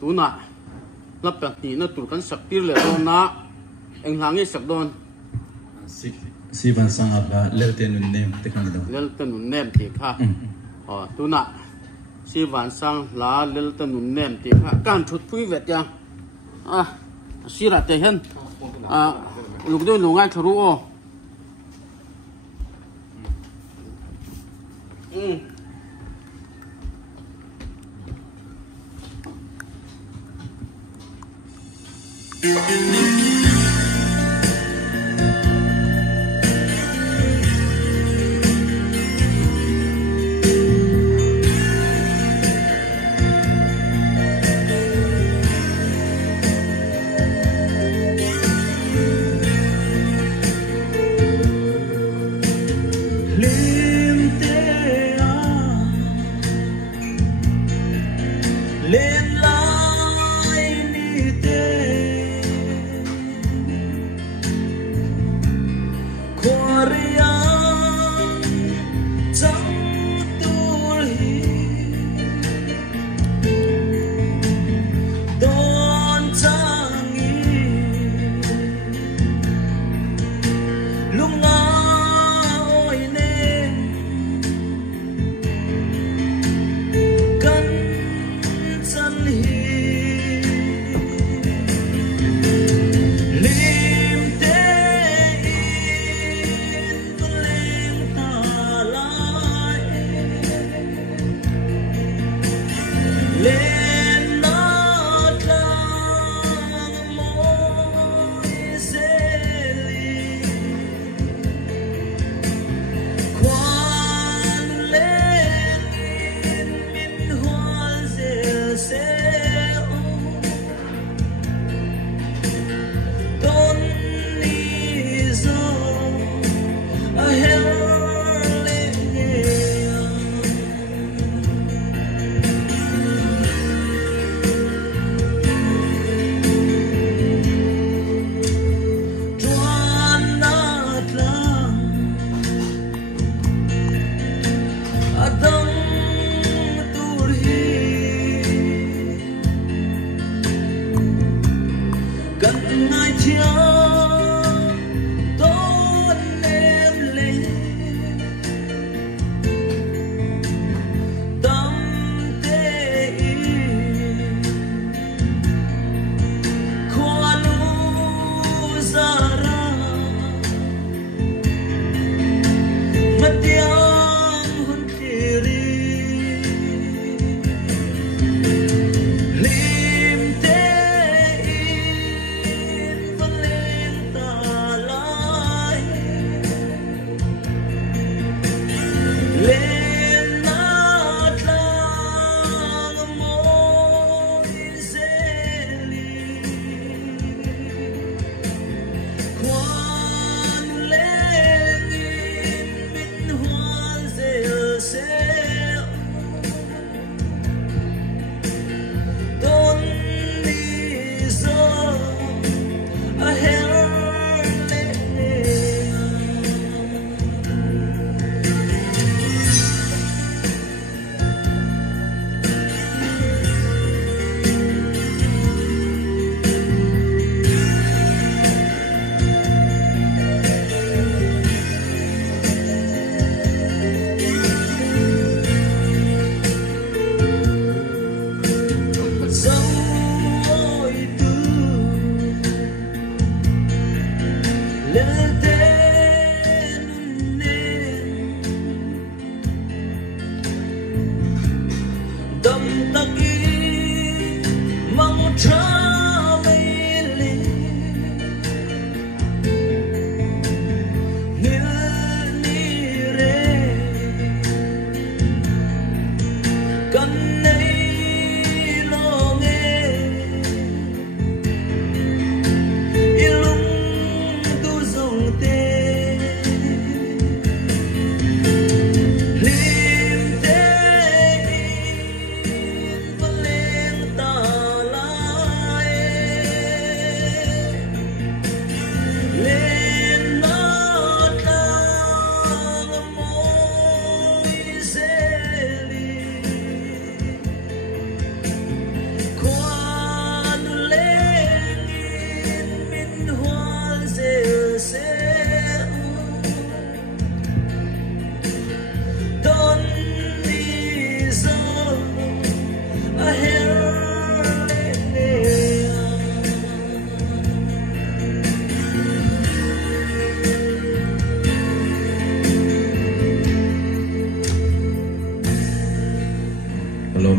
tu na lắp bẹt nhị nó tụt cắn sập tir lệ đòn na anh hàng ấy sập đòn si van sang aba lelte nun nem te kan do lelte nun nem ti kha tu na si van sang la lelte nun nem ti kha kan thut phui vet ya si ra te hen lục đôi lục ngay thuru o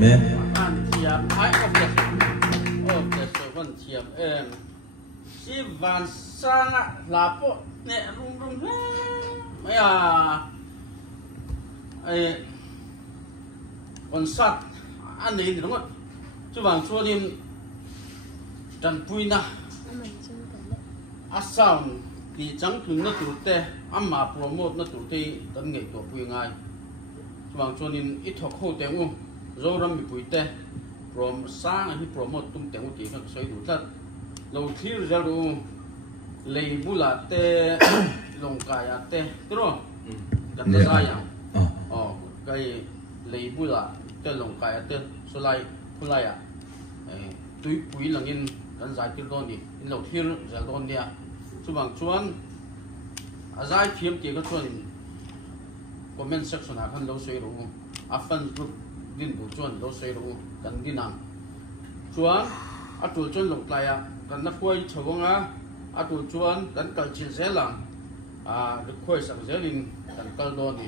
mẹ anh thiệp ai không được ok số vẫn thiệp em si van sang là bộ nè rung rung mấy ấy còn sát anh ấy đúng không chứ bằng số đi trần pui na asam thì chẳng thường nó tụt te mà promote nó tụt te tận nghệ của pui ngay chứ bằng số đi ít học khô te u rồi làm bị pui te sáng hay promote tung te u chỉ nó xoay đủ thật lâu thiếu ra đủ lấy bù là te lồng cài te đúng không gần raอย่างcái lấy bù là te lồng cài te số lại phun lại túi bụi là nhìn gần dài tiêu đòn đi lâu thiếu ra đòn đi chứ bằng chuan dài phim chỉ có chuan comment section à khăn lâu xoay đủ fan group din đủ chuan lâu xoay đủ gần đi nằm chuan tụi chuan lồng cài gần nó quay chầu ngang tụi chuan gần cởi chuyện dễ làm được quay sẵn dễ linh gần cởi đòn đi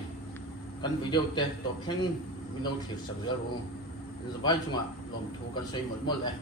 gần video te tổ khen mình đâu thiệt sẵn dễ đủ giờ bay chung lòng thu gần xoay một này